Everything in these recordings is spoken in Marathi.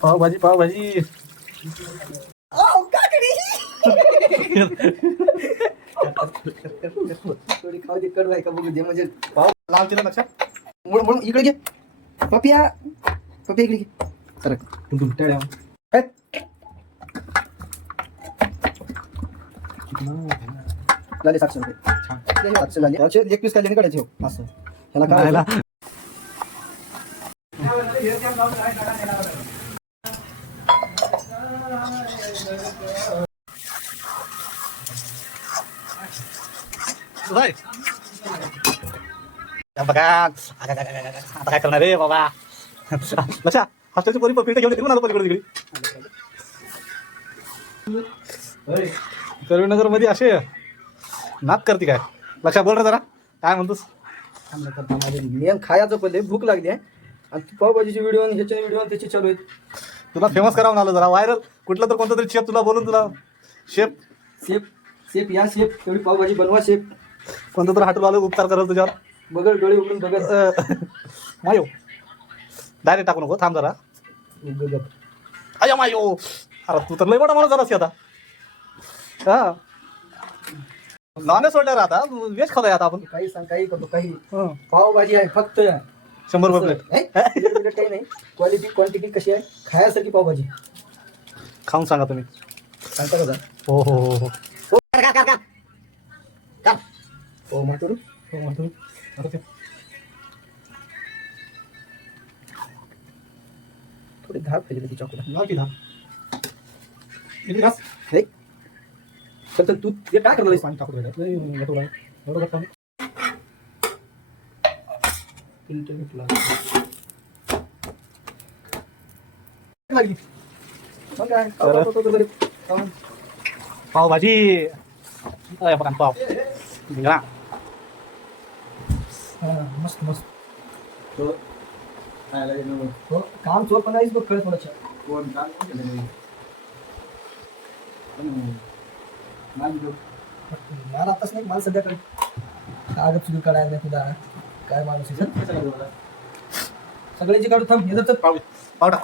पावभाजी पावभाजी थोडी खाऊ दे, कडू आहे का बघू दे. म्हणजे पाव लावते ना लक्षात. म्हणून इकडे घे पपिया, पपिया इकडे घे. सरक तुम टळ्या झाले 700 रुपये. 700 झाले. याचे एक पीस खाली काढायचे हो असं. ह्याला काय बघा आता काय करणार रे बाबा. लक्षा हॉस्टेलची पोरी पीठ घेऊन येते ना पलीकडे तिकडे. कर्वीनगर मध्ये असे नात करते काय. लक्षा बोल रे जरा काय म्हणतोस. मेन खायचं पहिले भूक लागली आहे. आणि पावभाजीचे व्हिडिओ ह्याचे व्हिडिओ त्याचे चालू आहेत. तुला फेमस करावं आलं जरा व्हायरल. कुठलं तर कोणतं तरी शेफ तुला बोलून तुला शेफ शेफ शेफ या शेफ तेवढी पावभाजी बनवा शेफ. कोणतं तर हॉटेल आलं उपचार करत तुझ्यावर. बघल डोळे उघडून बघत मायो डायरेक्ट टाकू नको थांब जरा. अया मायो अरे तू तर लय मोठा माणूस झालास की आता. हा नॉनव्हेज सोडणार आता व्हेज खाताय आता आपण. काही सांग काही करतो काही. पावभाजी आहे फक्त 100 रुपये प्लेट. काही नाही. क्वालिटी क्वांटिटी कशी आहे खायासारखी पावभाजी. खाऊन सांगा तुम्ही. सांगता का? हो हो हो हो हो म्हातुरू हो म्हणतो. थोडी धाप पाहिजे तिच्या चॉकलेट. तर तू ते काय करणार पाणी टाकू एवढं पावभाजी बघा पाव निघा. मस्त मस्त. काम चोर पण आहेस बघ कळत थोडंसं. मला आताच नाही मला सध्याकडे कागद सुरू काढायला नाही तुला. काय माणूस सगळ्यांची काढू थांब. हे पावडा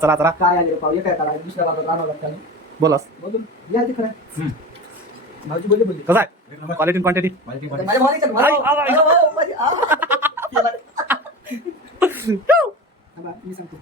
चला चला काय आले पाव काय करा दुसऱ्या राहणार लागतात. बोलास बघून या ते खरं भाजी बोलली बोलली कसं आहे क्वालिटी क्वांटिटी. मी सांगतो